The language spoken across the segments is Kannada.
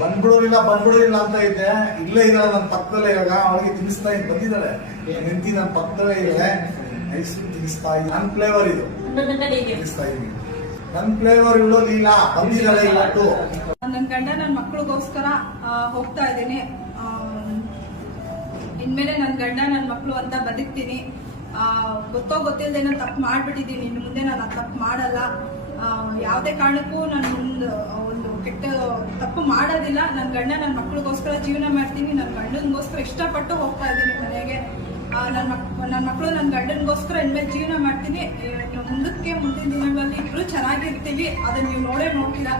ಬಂದ್ಬಿಡೋದಿಲ್ಲ ಅಂತ ಇದ್ದೆ. ಇಲ್ಲೇ ಇದ್ದಾಳೆ ನನ್ನ ಪಕ್ಕದಲ್ಲೇ. ಇವಾಗ ಅವಳಿಗೆ ತಿನ್ನಿಸ್ತಾ ಇದ್ದು ಬಂದಿದ್ದಾಳೆ ನಿಂತಿ ನನ್ನ ಪಕ್ಕದಲ್ಲೇ ಇದ್ದಾಳೆ. ಐಸ್ ತಿನ್ನಿಸ್ತಾ ಇದ್ದೀನಿ. ನನ್ನ ಫ್ಲೇವರ್ ಇದು ತಿನ್ನಿಸ್ತಾ ಇದ್ದೀನಿ. ನನ್ನ ಫ್ಲೇವರ್ ಇವಳು ಲೀಲಾ ಬಂದಿದ್ದಾಳೆ ಇವತ್ತು. ನನ್ನ ಗಂಡ ನನ್ನ ಮಕ್ಕಳಿಗೋಸ್ಕರ ಹೋಗ್ತಾ ಇದ್ದೀನಿ. ಇನ್ಮೇಲೆ ನನ್ನ ಗಂಡ ನನ್ನ ಮಕ್ಕಳು ಅಂತ ಬದುಕ್ತೀನಿ. ಗೊತ್ತೋ ಗೊತ್ತಿಲ್ಲದೆ ನಾನು ತಪ್ಪು ಮಾಡ್ಬಿಟ್ಟಿದ್ದೀನಿ. ಇನ್ನು ಮುಂದೆ ನಾನು ತಪ್ಪು ಮಾಡಲ್ಲ. ಯಾವುದೇ ಕಾರಣಕ್ಕೂ ನಾನು ಒಂದು ಕೆಟ್ಟ ತಪ್ಪು ಮಾಡೋದಿಲ್ಲ. ನನ್ನ ಗಂಡ ನನ್ನ ಮಕ್ಕಳಿಗೋಸ್ಕರ ಜೀವನ ಮಾಡ್ತೀನಿ. ನನ್ನ ಗಂಡನಿಗೋಸ್ಕರ ಇಷ್ಟಪಟ್ಟು ಹೋಗ್ತಾ ಇದ್ದೀನಿ ಮನೆಗೆ. ನನ್ನ ಮಕ್ಕಳು ನನ್ನ ಗಂಡನಿಗೋಸ್ಕರ ಇನ್ಮೇಲೆ ಜೀವನ ಮಾಡ್ತೀನಿ. ಮುಂದಿನ ದಿನಗಳಲ್ಲಿ ಇಬ್ರು ಚೆನ್ನಾಗಿರ್ತೀವಿ. ಅದನ್ನ ನೀವು ನೋಡ್ತೀರಾ.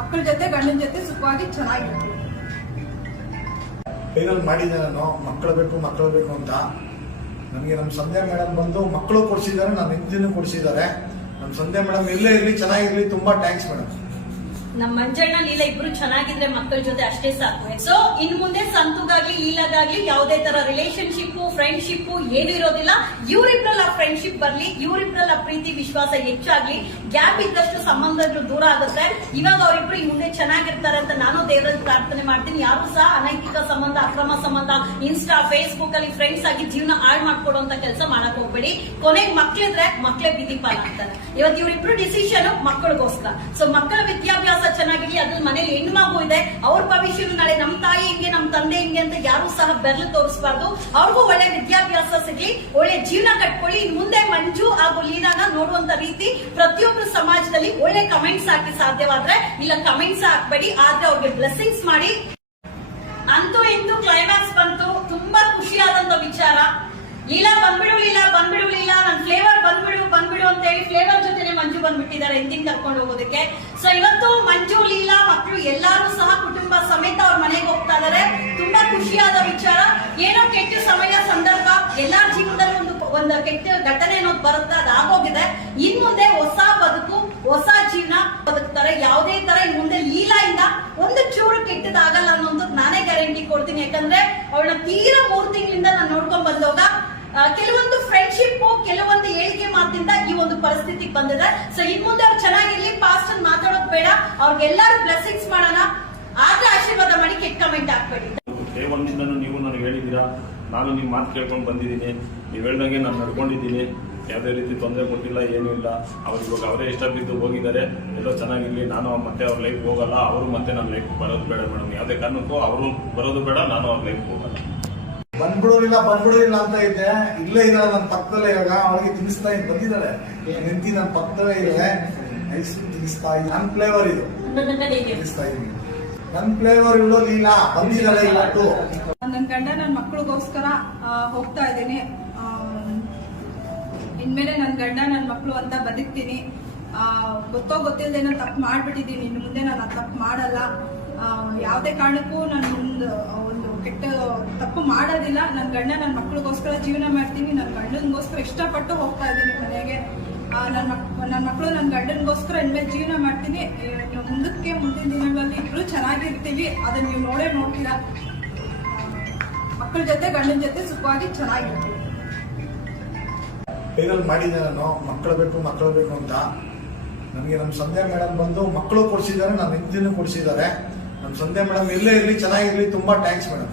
ಮಕ್ಕಳ ಜೊತೆ ಗಂಡನ ಜೊತೆ ಸುಖವಾಗಿ ಚೆನ್ನಾಗಿರ್ತೀವಿ. ಫೈನಲ್ ಮಾಡಿದ್ದೆ ನಾನು. ಮಕ್ಕಳು ಬೇಕು ಅಂತ. ನನಗೆ ನಮ್ಮ ಸಂಧ್ಯಾ ಮೇಡಮ್ ಬಂದು ಮಕ್ಕಳು ಕೊಡಿಸಿದ್ದಾರೆ, ನನ್ನ ಹೆಂಡತಿನೂ ಕೊಡಿಸಿದ್ದಾರೆ. ನಮ್ಮ ಸಂಧ್ಯಾ ಮೇಡಮ್ ಎಲ್ಲೇ ಇರಲಿ ಚೆನ್ನಾಗಿರ್ಲಿ. ತುಂಬಾ ಥ್ಯಾಂಕ್ಸ್ ಮೇಡಮ್. ನಮ್ಮ ಮಂಜಣ್ಣ ಲೀಲಾ ಇಬ್ರು ಚೆನ್ನಾಗಿದ್ರೆ ಮಕ್ಕಳ ಜೊತೆ ಅಷ್ಟೇ ಸಾಕು. ಸೊ ಇನ್ ಮುಂದೆ ಸಂತುಗಾಗ್ಲಿ ಲೀಲಾಗಾಗ್ಲಿ ಯಾವುದೇ ತರ ರಿಲೇಶನ್ಶಿಪ್ ಫ್ರೆಂಡ್ಶಿಪ್ ಏನು ಇರೋದಿಲ್ಲ. ಇವರಿಬ್ರಲ್ಲ ಫ್ರೆಂಡ್ಶಿಪ್ ಬರ್ಲಿ, ಇವರಿಬ್ರಲ್ಲ ಪ್ರೀತಿ ವಿಶ್ವಾಸ ಹೆಚ್ಚಾಗ್ಲಿ. ಗ್ಯಾಪ್ ಇದ್ದಷ್ಟು ಸಂಬಂಧಗಳು ದೂರ ಆಗುತ್ತೆ. ಇವಾಗ ಅವರಿಬ್ರು ಇನ್ ಮುಂದೆ ಚೆನ್ನಾಗಿರ್ತಾರೆ ಅಂತ ನಾನು ದೇವರಲ್ಲಿ ಪ್ರಾರ್ಥನೆ ಮಾಡ್ತೀನಿ. ಯಾರು ಸಹ ಅನೈತಿಕ ಸಂಬಂಧ, ಅಕ್ರಮ ಸಂಬಂಧ, ಇನ್ಸ್ಟಾ ಫೇಸ್ಬುಕ್ ಅಲ್ಲಿ ಫ್ರೆಂಡ್ಸ್ ಆಗಿ ಜೀವನ ಹಾಳು ಮಾಡ್ಕೊಡುವಂತ ಕೆಲಸ ಮಾಡಕ್ ಹೋಗ್ಬೇಡಿ. ಕೊನೆಗೆ ಮಕ್ಳಿದ್ರೆ ಮಕ್ಳೇ ಬೀದಿ ಪಾಲಾಗ್ತಾರೆ. ಇವತ್ತು ಇವರಿಬ್ರು ಡಿಸಿಷನ್ ಮಕ್ಕಳಿಗೋಸ್ಕರ. ಸೊ ಮಕ್ಕಳ ವಿದ್ಯಾಭ್ಯಾಸ ಚೆನ್ನಾಗಿರ್ಲಿ. ಅದ್ರಲ್ಲಿ ಮನೇಲಿ ಹೆಣ್ಣು ಮಗು ಇದೆ. ಅವ್ರ ಭವಿಷ್ಯ ನಾಳೆ ನಮ್ಮ ತಾಯಿ ಹಿಂಗೆ ನಮ್ಮ ತಂದೆ ಹಿಂಗೆ ಅಂತ ಯಾರು ಸಹ ಬೆರಳು ತೋರಿಸಬಾರ್ದು. ಅವ್ರಿಗೂ ಒಳ್ಳೆ ವಿದ್ಯಾಭ್ಯಾಸ ಸಿಗ್ಲಿ, ಒಳ್ಳೆ ಜೀವನ ಕಟ್ಕೊಳ್ಳಿ. ಮುಂದೆ ಮಂಜು ಹಾಗೂ ಲೀಲಾನ ನೋಡುವಂತ ರೀತಿ ಪ್ರತಿಯೊಬ್ಬರು ಸಮಾಜದಲ್ಲಿ ಒಳ್ಳೆ ಕಮೆಂಟ್ಸ್ ಹಾಕಿ ಸಾಧ್ಯವಾದ್ರೆ. ಇಲ್ಲ ಕಮೆಂಟ್ಸ್ ಹಾಕ್ಬೇಡಿ, ಆದ್ರೆ ಅವ್ರಿಗೆ ಬ್ಲೆಸ್ಸಿಂಗ್ಸ್ ಮಾಡಿ. ಅಂತೂ ಇಂತೂ ಕ್ಲೈಮ್ಯಾಕ್ಸ್ ಬಂತು. ತುಂಬಾ ಖುಷಿಯಾದಂತ ವಿಚಾರ. ಲೀಲಾ ಬಂದ್ಬಿಡು ನನ್ನ ಫ್ಲೇವರ್ ಬಂದ್ಬಿಡು ಅಂತ ಹೇಳಿ ಫ್ಲೇವರ್ ಜೊತೆನೆ ಮಂಜು ಬಂದ್ಬಿಟ್ಟಿದ್ದಾರೆ ಎಂದಿನ ಕರ್ಕೊಂಡು ಹೋಗೋದಕ್ಕೆ. ಸೊ ಇವತ್ತು ಮಂಜು ಲೀಲಾ ಮಕ್ಕಳು ಎಲ್ಲಾರು ಸಹ ಕುಟುಂಬ ಸಮೇತ ಅವ್ರ ಮನೆಗೆ ಹೋಗ್ತಾ ಇದಾರೆ. ತುಂಬಾ ಖುಷಿಯಾದ ವಿಚಾರ. ಏನೋ ಕೆಟ್ಟ ಸಮಯ ಸಂದರ್ಭ ಎಲ್ಲಾ ಜೀವನದಲ್ಲಿ ಒಂದು ಕೆಟ್ಟ ಘಟನೆ ಅನ್ನೋದು ಬರುತ್ತೆ, ಅದಾಗೋಗಿದೆ. ಇನ್ ಮುಂದೆ ಹೊಸ ಬದುಕು, ಹೊಸ ಜೀವನ ಬದುಕ್ತಾರೆ. ಯಾವುದೇ ತರ ಇನ್ ಮುಂದೆ ಲೀಲಾ ಇಂದ ಒಂದು ಚೂರು ಕೆಟ್ಟದಾಗಲ್ಲ ಅನ್ನೋದು ನಾನೇ ಗ್ಯಾರಂಟಿ ಕೊಡ್ತೀನಿ. ಯಾಕಂದ್ರೆ ಅವಳನ್ನ ತೀರಾ 3 ತಿಂಗಳಿಂದ ನಾನು ನೋಡ್ಕೊಂಡ್ ಬಂದೋಗ ಕೆಲವೊಂದು ಫ್ರೆಂಡ್ಶಿಪ್, ಕೆಲವೊಂದು ಹೇಳಿಕೆ ಮಾತಿಂದ ಈ ಒಂದು ಪರಿಸ್ಥಿತಿಗೆ ಬಂದಿದೆ. ಸೊ ಇನ್ ಮುಂದೆ ಅವ್ರು ಚೆನ್ನಾಗಿರ್ಲಿ. ಪಾಸ್ಟ್ ಅಲ್ಲಿ ಮಾತಾಡೋದು ಬೇಡ. ಅವ್ರಿಗೆಲ್ಲರೂ ಬ್ಲೆಸ್ಸಿಂಗ್ಸ್ ಮಾಡೋಣ. ಆದ್ರೆ ಆಶೀರ್ವಾದ ಮಾಡಿ, ಕೆಟ್ಟ ಕಮೆಂಟ್ ಹಾಕ್ಬೇಡಿ. ಒಂದಿಂದನೂ ನೀವು ನನಗೆ ಹೇಳಿದ್ದೀರಾ. ನಾನು ನಿಮ್ಮ ಮಾತು ಕೇಳ್ಕೊಂಡು ಬಂದಿದ್ದೀನಿ. ನೀವು ಹೇಳ್ದಂಗೆ ನಾನು ನಡ್ಕೊಂಡಿದ್ದೀನಿ. ಯಾವುದೇ ರೀತಿ ತೊಂದರೆ ಕೊಟ್ಟಿಲ್ಲ, ಏನೂ ಇಲ್ಲ. ಇವಾಗ ಅವರೇ ಇಷ್ಟ ಬಿದ್ದು ಹೋಗಿದ್ದಾರೆ. ಎಲ್ಲೋ ಚೆನ್ನಾಗಿರ್ಲಿ. ನಾನು ಮತ್ತೆ ಅವ್ರ ಲೈಫ್ ಹೋಗಲ್ಲ. ಅವರು ಮತ್ತೆ ನನ್ನ ಲೈಫ್ ಬರೋದು ಬೇಡ ಮೇಡಮ್. ಯಾವುದೇ ಕಾರಣಕ್ಕೂ ಅವರು ಬರೋದು ಬೇಡ, ನಾನು ಅವ್ರ ಲೈಫ್ ಹೋಗಲ್ಲ. ಬಂದ್ಬಿಡೋದಿಲ್ಲ ಅಂತ ಇದ್ದೆ. ಇಲ್ಲೇ ಇದ್ದಾಳೆ ನನ್ನ ಪಕ್ಕದಲ್ಲೇ. ಇವಾಗ ಅವಳಿಗೆ ತಿನ್ನಿಸ್ತಾ ಇದ್ದು ಬಂದಿದ್ದಾಳೆ ನಿಂತಿ ನನ್ನ ಪಕ್ಕದಲ್ಲೇ ಇದ್ದಾಳೆ. ಐಸ್ ತಿನ್ನಿಸ್ತಾ ಇದ್ದೀನಿ. ನನ್ನ ಫ್ಲೇವರ್ ಇದು ತಿನ್ನಿಸ್ತಾ ಇದ್ದೀನಿ. ನನ್ನ ಫ್ಲೇವರ್ ಇವಳು ಲೀಲಾ ಬಂದಿದ್ದಾಳೆ ಇವತ್ತು. ನನ್ನ ಗಂಡ ನನ್ನ ಮಕ್ಕಳಿಗೋಸ್ಕರ ಹೋಗ್ತಾ ಇದ್ದೀನಿ. ಇನ್ಮೇಲೆ ನನ್ನ ಗಂಡ ನನ್ನ ಮಕ್ಕಳು ಅಂತ ಬದುಕ್ತೀನಿ. ಗೊತ್ತೋ ಗೊತ್ತಿಲ್ಲದೆ ನಾನು ತಪ್ಪು ಮಾಡ್ಬಿಟ್ಟಿದ್ದೀನಿ. ಇನ್ನು ಮುಂದೆ ನಾನು ತಪ್ಪು ಮಾಡಲ್ಲ. ಯಾವುದೇ ಕಾರಣಕ್ಕೂ ನಾನು ಒಂದು ಕೆಟ್ಟ ತಪ್ಪು ಮಾಡೋದಿಲ್ಲ. ನನ್ನ ಗಂಡ ನನ್ನ ಮಕ್ಕಳಿಗೋಸ್ಕರ ಜೀವನ ಮಾಡ್ತೀನಿ. ನನ್ನ ಗಂಡನಿಗೋಸ್ಕರ ಇಷ್ಟಪಟ್ಟು ಹೋಗ್ತಾ ಇದ್ದೀನಿ ಮನೆಗೆ. ನನ್ನ ಮಕ್ಕಳು ನನ್ನ ಗಂಡನಿಗೋಸ್ಕರ ಇನ್ಮೇಲೆ ಜೀವನ ಮಾಡ್ತೀನಿ. ಮುಂದಿನ ದಿನಗಳಲ್ಲಿ ಇಬ್ರು ಚೆನ್ನಾಗಿರ್ತೀವಿ. ಅದನ್ನ ನೀವು ನೋಡ್ತೀರಾ. ಮಕ್ಕಳ ಜೊತೆ ಗಂಡನ ಜೊತೆ ಸುಖವಾಗಿ ಚೆನ್ನಾಗಿರ್ತೀವಿ. ಫೈನಲ್ ಮಾಡಿದ್ದೆ ನಾನು. ಮಕ್ಕಳು ಬೇಕು ಅಂತ. ನನಗೆ ನಮ್ಮ ಸಂಧ್ಯಾ ಮೇಡಮ್ ಬಂದು ಮಕ್ಕಳು ಕೊಡಿಸಿದ್ದಾರೆ, ನನ್ನ ಹೆಂಡತಿನೂ ಕೊಡಿಸಿದ್ದಾರೆ. ನಮ್ಮ ಸಂಧ್ಯಾ ಮೇಡಮ್ ಎಲ್ಲೇ ಇರಲಿ ಚೆನ್ನಾಗಿರ್ಲಿ. ತುಂಬಾ ಥ್ಯಾಂಕ್ಸ್ ಮೇಡಮ್.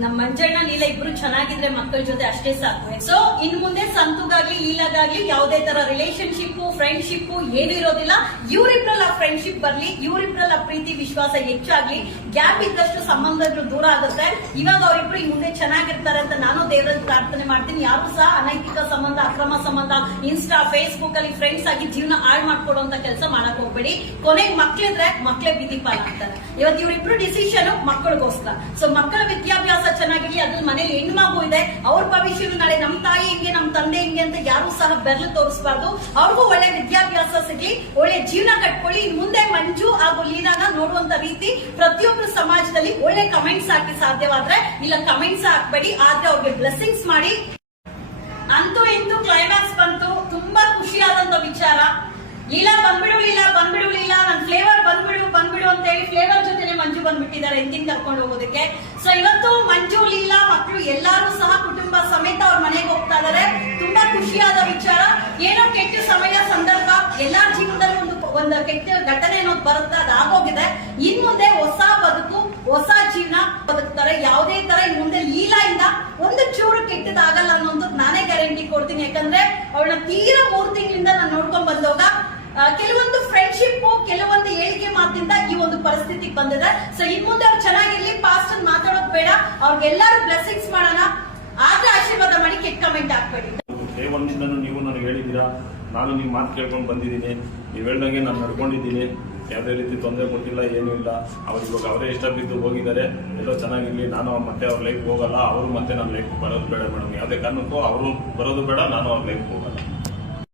ನಮ್ಮ ಮಂಜಣ್ಣ ಲೀಲಾ ಇಬ್ರು ಚೆನ್ನಾಗಿದ್ರೆ ಮಕ್ಕಳ ಜೊತೆ ಅಷ್ಟೇ ಸಾಕು. ಸೊ ಇನ್ ಮುಂದೆ ಸಂತುಗಾಗ್ಲಿ ಲೀಲಾಗಾಗ್ಲಿ ಯಾವುದೇ ತರ ರಿಲೇಶನ್ಶಿಪ್ ಫ್ರೆಂಡ್ಶಿಪ್ ಏನು ಇರೋದಿಲ್ಲ. ಇವರಿಬ್ರಲ್ಲ ಫ್ರೆಂಡ್ಶಿಪ್ ಬರ್ಲಿ, ಇವರಿಬ್ರಲ್ಲ ಪ್ರೀತಿ ವಿಶ್ವಾಸ ಹೆಚ್ಚಾಗ್ಲಿ. ಗ್ಯಾಪ್ ಇದ್ದಷ್ಟು ಸಂಬಂಧಗಳು ದೂರ ಆಗುತ್ತೆ. ಇವಾಗ ಅವರಿಬ್ರು ಇನ್ ಮುಂದೆ ಚೆನ್ನಾಗಿರ್ತಾರೆ ಅಂತ ನಾನು ದೇವರಲ್ಲಿ ಪ್ರಾರ್ಥನೆ ಮಾಡ್ತೀನಿ. ಯಾರು ಸಹ ಅನೈತಿಕ ಸಂಬಂಧ, ಅಕ್ರಮ ಸಂಬಂಧ, ಇನ್ಸ್ಟಾ ಫೇಸ್ಬುಕ್ ಅಲ್ಲಿ ಫ್ರೆಂಡ್ಸ್ ಆಗಿ ಜೀವನ ಹಾಳು ಮಾಡ್ಕೊಡುವಂತ ಕೆಲಸ ಮಾಡಕ್ ಹೋಗ್ಬೇಡಿ. ಕೊನೆಗೆ ಮಕ್ಳಿದ್ರೆ ಮಕ್ಳೇ ಬೀದಿ ಪಾಲಾಗ್ತಾರೆ. ಇವತ್ತು ಇವರಿಬ್ರು ಡಿಸಿಷನ್ ಮಕ್ಕಳಿಗೋಸ್ಕರ. ಸೊ ಮಕ್ಕಳ ವಿದ್ಯಾಭ್ಯಾಸ ಚೆನ್ನಾಗಿರ್ಲಿ. ಅದ್ರಲ್ಲಿ ಮನೇಲಿ ಹೆಣ್ಣು ಮಗು ಇದೆ. ಅವ್ರ ಭವಿಷ್ಯ ನಾಳೆ ನಮ್ಮ ತಾಯಿ ಹಿಂಗೆ ನಮ್ಮ ತಂದೆ ಹಿಂಗೆ ಅಂತ ಯಾರು ಸಹ ಬೆರಳು ತೋರಿಸಬಾರ್ದು. ಅವ್ರಿಗೂ ಒಳ್ಳೆ ವಿದ್ಯಾಭ್ಯಾಸ ಸಿಗ್ಲಿ, ಒಳ್ಳೆ ಜೀವನ ಕಟ್ಕೊಳ್ಳಿ. ಮುಂದೆ ಮಂಜು ಹಾಗೂ ಲೀಲಾನ ನೋಡುವಂತ ರೀತಿ ಪ್ರತಿಯೊಬ್ಬರು ಸಮಾಜದಲ್ಲಿ ಒಳ್ಳೆ ಕಮೆಂಟ್ಸ್ ಹಾಕಿ ಸಾಧ್ಯವಾದ್ರೆ. ಇಲ್ಲ ಕಮೆಂಟ್ಸ್ ಹಾಕ್ಬೇಡಿ, ಆದ್ರೆ ಅವ್ರಿಗೆ ಬ್ಲೆಸ್ಸಿಂಗ್ಸ್ ಮಾಡಿ. ಅಂತೂ ಇಂತೂ ಕ್ಲೈಮ್ಯಾಕ್ಸ್ ಬಂತು. ತುಂಬಾ ಖುಷಿಯಾದಂತ ವಿಚಾರ. ಲೀಲಾ ಬಂದ್ಬಿಡು ನನ್ನ ಫ್ಲೇವರ್ ಬಂದ್ಬಿಡು ಅಂತ ಹೇಳಿ ಫ್ಲೇವರ್ ಜೊತೆನೆ ಮಂಜು ಬಂದ್ಬಿಟ್ಟಿದ್ದಾರೆ ಎಂದಿನ ಕರ್ಕೊಂಡು ಹೋಗೋದಕ್ಕೆ. ಸೊ ಇವತ್ತು ಮಂಜು ಲೀಲಾ ಮಕ್ಕಳು ಎಲ್ಲಾರು ಸಹ ಕುಟುಂಬ ಸಮೇತ ಅವ್ರ ಮನೆಗೆ ಹೋಗ್ತಾ ಇದಾರೆ. ತುಂಬಾ ಖುಷಿಯಾದ ವಿಚಾರ. ಏನೋ ಕೆಟ್ಟ ಸಮಯ ಸಂದರ್ಭ ಎಲ್ಲಾ ಜೀವನದಲ್ಲಿ ಒಂದು ಕೆಟ್ಟ ಘಟನೆ ಅನ್ನೋದು ಬರುತ್ತೆ, ಅದು ಆಗೋಗಿದೆ. ಇನ್ ಮುಂದೆ ಹೊಸ ಬದುಕು, ಹೊಸ ಜೀವನ ಬದುಕ್ತಾರೆ. ಯಾವುದೇ ತರ ಇನ್ ಮುಂದೆ ಲೀಲಾಯಿಂದ ಒಂದು ಚೂರು ಕೆಟ್ಟದಾಗಲ್ಲ ಅನ್ನೋದು ನಾನೇ ಗ್ಯಾರಂಟಿ ಕೊಡ್ತೀನಿ. ಯಾಕಂದ್ರೆ ಅವಳನ್ನ ತೀರಾ 3 ತಿಂಗಳಿಂದ ನಾನು ನೋಡ್ಕೊಂಡ್ ಬಂದೋಗ ಕೆಲವೊಂದು ಫ್ರೆಂಡ್ಶಿಪ್, ಕೆಲವೊಂದು ಹೇಳಿಕೆ ಮಾತಿಂದ ಈ ಒಂದು ಪರಿಸ್ಥಿತಿಗೆ ಬಂದಿದೆ. ಸೊ ಇನ್ ಮುಂದೆ ಅವ್ರು ಚೆನ್ನಾಗಿರ್ಲಿ, ಪಾಸ್ಟ್ ಅಲ್ಲಿ ಮಾತಾಡೋದು ಬೇಡ, ಅವ್ರಿಗೆಲ್ಲಾರು ಬ್ಲೆಸ್ಸಿಂಗ್ಸ್ ಮಾಡೋಣ. ಆದ್ರೆ ಆಶೀರ್ವಾದ ಮಾಡಿ, ಕೆಟ್ಟ ಕಮೆಂಟ್ ಹಾಕ್ಬೇಡಿ. ಡೇ ಒನ್ನಿಂದನೂ ನೀವು ನನಗೆ ಹೇಳಿದ್ದೀರಾ, ನಾನು ನಿಮ್ಮ ಮಾತು ಕೇಳ್ಕೊಂಡು ಬಂದಿದ್ದೀನಿ. ನೀವು ಹೇಳ್ದಂಗೆ ನಾನು ನಡ್ಕೊಂಡಿದ್ದೀನಿ, ಯಾವುದೇ ರೀತಿ ತೊಂದರೆ ಕೊಟ್ಟಿಲ್ಲ, ಏನೂ ಇಲ್ಲ. ಅವ್ರು ಇವಾಗ ಅವರೇ ಇಷ್ಟ ಬಿದ್ದು ಹೋಗಿದ್ದಾರೆ, ಎಲ್ಲೋ ಚೆನ್ನಾಗಿರ್ಲಿ. ನಾನು ಮತ್ತೆ ಅವ್ರ ಲೈಫ್ ಹೋಗಲ್ಲ, ಅವರು ಮತ್ತೆ ನನ್ನ ಲೈಫ್ ಬರೋದು ಬೇಡ ಮೇಡಮ್. ಯಾವುದೇ ಕಾರಣಕ್ಕೂ ಅವರು ಬರೋದು ಬೇಡ, ನಾನು ಅವ್ರ ಲೈಫ್ ಹೋಗಲ್ಲ.